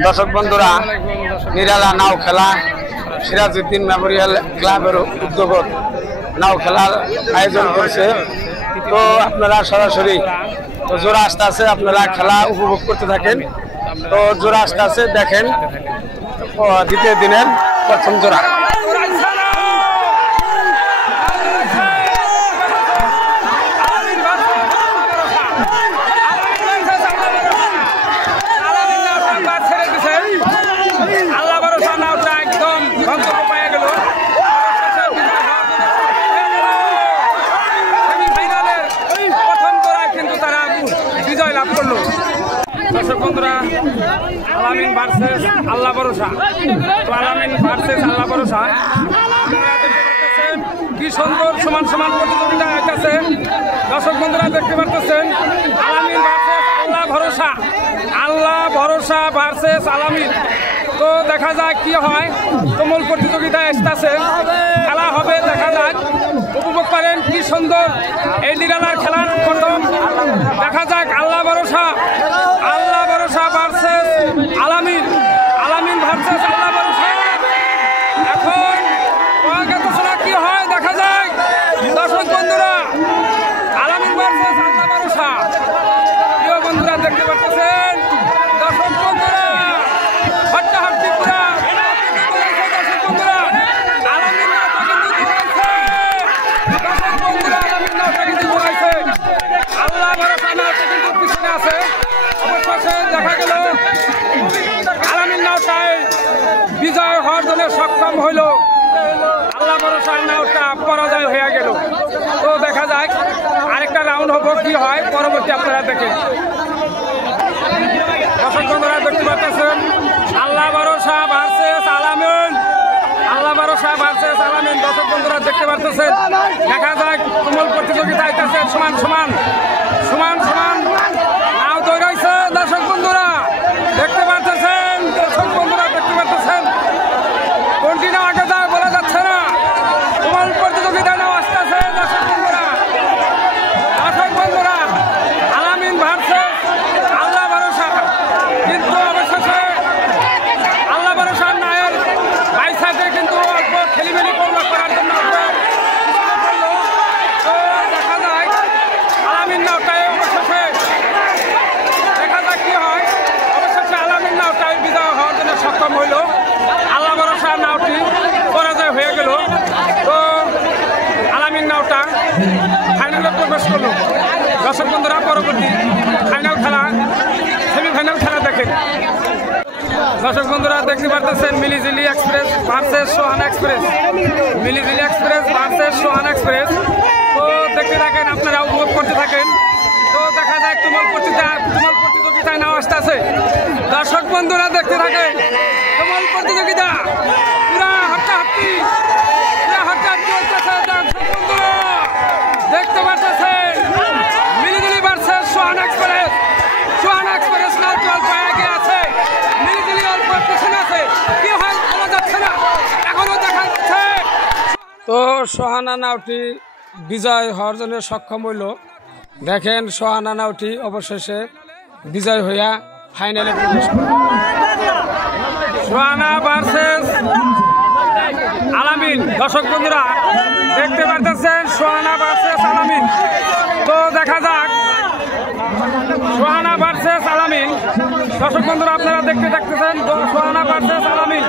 দর্শক বন্ধুরা, নিরালা নাও খেলা সিরাজউদ্দিন মেমোরিয়াল ক্লাবের উদ্যোগত নাও খেলার আয়োজন করছে। তো আপনারা সরাসরি জোড়া আসতে আছে, আপনারা খেলা উপভোগ করতে থাকেন। তো জোড়া আসতে আছে, দেখেন দ্বিতীয় দিনের প্রথম জোড়া। দর্শক বন্ধুরা, আলামিন ভার্সেস আল্লাহ ভরসা। তো আলামিন ভার্সেস আল্লাহ ভরসা, কি সুন্দর সমান সমান প্রতিযোগিতা হইতেছে। দর্শক বন্ধুরা দেখতে পারতেছেন, আলামিন ভার্সেস আল্লাহ ভরসা, আল্লাহ ভরসা ভার্সেস আলামিন। তো দেখা যাক কি হয়। তুমুল প্রতিযোগিতা আসতেছে, খেলা হবে, দেখা যাক। উপভোগ করেন কি সুন্দর এই নিরালার খেলার প্রথম। দেখা যাক আল্লাহ ভরসা, আল্লাহ ভরসা ভার্সেস আলামিন, আলামিন ভার্সেস আল্লাহ ভরসা। এখন কি হয় দেখা যাক। দর্শক বন্ধুরা, আলামিন ভার্সেস আল্লাহ ভরসা। প্রিয় বন্ধুরা দেখতে পাচ্ছেন, দর্শক বন্ধুরা হট্টাহাট্টি পুরা। দর্শক বন্ধুরা, আলামিন নাওটা কিন্তু দৌড়াইছে। দর্শক বন্ধুরা, আলামিন নাওটা কিন্তু দৌড়াইছে। আল্লাহ ভরসা নাওটা কিন্তু পিছনে আছে। অবশেষে দেখা গেল আলামিন নাওটায় বিজয় হওয়ার জন্য সক্ষম হইল। আল্লাহ ভরসা নাওটা পরাজয় হয়ে গেল। তো দেখা যাক আরেকটা রাউন্ড হবো, কি হয় পরবর্তী আপনারা দেখেন। দর্শক বন্ধুরা দেখতে পাচ্ছেন, আল্লাহ ভরসা ভার্সেস আলামিন, আল্লাহ ভরসা ভার্সেস আলামিন। দর্শক বন্ধুরা দেখতে পাচ্ছেন, দেখা যাক তুমুল প্রতিযোগিতা হইতেছে, সমান সমান সমান সমান নাও দৌড়াইছে। দর্শক বন্ধুরা দেখতে পাচ্ছেন, দর্শক বন্ধুরা দেখতে পাচ্ছেন, কোনটি না আগে যায় বলা যাচ্ছে না। তুমুল প্রতিযোগিতা নাও আসতেছে। দর্শক বন্ধুরা, দর্শক বন্ধুরা, আলামিন ভার্সেস আল্লাহ ভরসা। কিন্তু অবশেষে আল্লাহ ভরসার নায়ের বাই সাইডে কিন্তু অল্প খেলিমেলি করার জন্য তো দেখা যায় আলামিন নাওটায় অবশেষে দেখা যাক কি হয়। অবশেষে আলামিন নাওটায় বিজয় হওয়ার জন্য সক্ষম হইল। আল্লাহ ভরসার নাওটি পরাজয় হয়ে গেল। তো আলামিন নাওটা ফাইনালে প্রবেশ করল। দর্শক বন্ধুরা, পরবর্তী ফাইনাল খেলা, সেমিফাইনাল খেলা দেখেন। দর্শক বন্ধুরা দেখতে পারতেছেন, Milijili express versus Sohana express, Milijili express versus Sohana express. তো দেখতে থাকেন, আপনারা উপভোগ করতে থাকেন। তো দেখা যায় তুমুল প্রতিযোগিতায় নাও আসতেছে। দর্শক বন্ধুরা দেখতে থাকেন, তুমুল প্রতিযোগিতা, পুরা হাট্টাহাট্টি, পুরা হাট্টাহাট্টি হচ্ছে। দর্শক বন্ধুরা দেখতে পাচ্ছেন, Milijili versus Sohana express. Sohana express now অল্প আগে আছে, মিলিজিলি অল্প পিছনে আছে। কি হয় বলা যাচ্ছে না, এখনো দেখা যাচ্ছে। তো সোহানা নাওটি বিজয় হওয়ার জন্য সক্ষম হইল। দেখেন, সোহানা নাওটি অবশেষে বিজয় হইয়া ফাইনালে প্রবেশ করল। সোহানা ভার্সেস আলামিন। দর্শক বন্ধুরা দেখতে পাচ্ছেন, সোহানা ভার্সেস আলামিন। তো দেখা যাক সোহানা ভার্সেস আলামিন। দর্শক বন্ধুরা আপনারা দেখতে থাকতেছেন, সোহানা ভার্সেস আলামিন।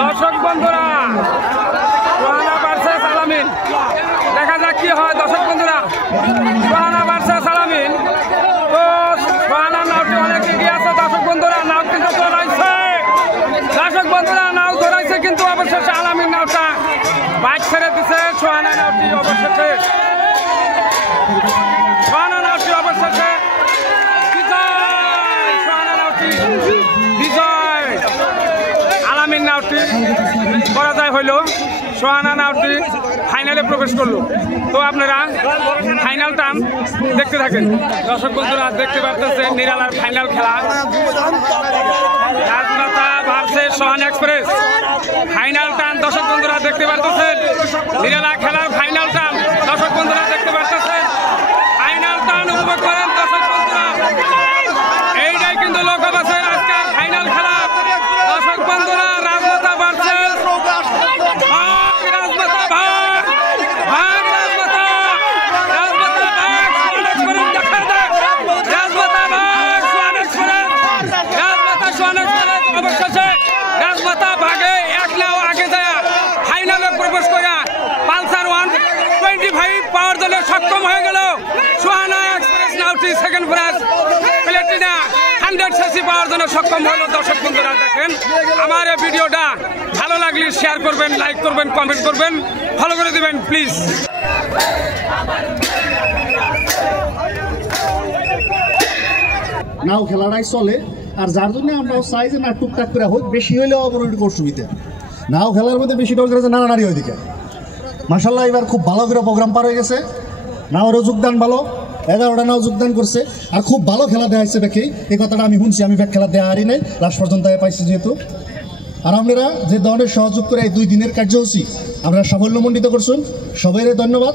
দর্শক বন্ধুরা, সোহানা ভার্সেস আলামিন, দেখা যাক কি হয়। দর্শক বন্ধুরা, সোহানা ভার্সেস আলামিন। তো সোহানা নাওটি অনেক এগিয়ে আছে। দর্শক বন্ধুরা, নাও কিন্তু দৌড়াইছে। দর্শক বন্ধুরা, নাও দৌড়াইছে, কিন্তু অবশেষে আলামিন নাওটা বাইক ছেড়ে দিছে। সোহানা নাওটি অবশেষে, সোহানা নাওটি অবশেষে বিজয়। সোহানা নাওটি বিজয়, আলামিন নাওটি পরাজয় হইল। সোহানা নাওটি ফাইনালে প্রবেশ করলো। তো আপনারা ফাইনাল টান দেখতে থাকেন। দর্শক বন্ধুরা দেখতে পাচ্ছেন, নিরালার ফাইনাল খেলা, রাজমাতা ভার্সেস সোহানা এক্সপ্রেস। ফাইনাল টান দর্শক বন্ধুরা দেখতে পাচ্ছেন, নিরালা খেলার ফাইনাল টান দর্শক বন্ধুরা দেখতে পাচ্ছেন। ফাইনাল টান উপভোগ করেন দর্শক বন্ধুরা। এইটাই কিন্তু লোক অবস্থায় আজকের ফাইনাল খেলা। জন্য সক্ষম হয়ে গেল সুহানা এক্সপ্রেস নাউটি সেকেন্ড প্রাইজ প্লেটিনা 100 সিসি পাওয়ার জন্য সক্ষম হলো। দর্শক বন্ধুরা দেখেন আমার এই ভিডিওটা ভালো লাগলে শেয়ার করবেন, লাইক করবেন, কমেন্ট করবেন, ফলো করে দিবেন প্লিজ। নাও খেলাটাই চলে আর যার জন্য আমরা চাই যে না টুকটাক করে হোক, বেশি হইলেও অপরটির অসুবিধা। নাও খেলার মধ্যে বেশি ডর করেছে নাড়ানাড়ি ওইদিকে। মাশাল্লাহ এবার খুব ভালো করে প্রোগ্রাম পার হয়ে গেছে, নাওরও যোগদান ভালো, 11টা নাও যোগদান করছে আর খুব ভালো খেলা দেওয়া হয়েছে ব্যাকেই। এই কথাটা আমি শুনছি, আমি ব্যাক খেলা দেওয়া হারি নাই, লাস্ট পর্যন্ত পাইছি যেহেতু। আর আপনারা যে ধরনের সহযোগ করে এই 2 দিনের কার্যসূচি আপনারা সাফল্যমণ্ডিত করছেন, সবাই ধন্যবাদ।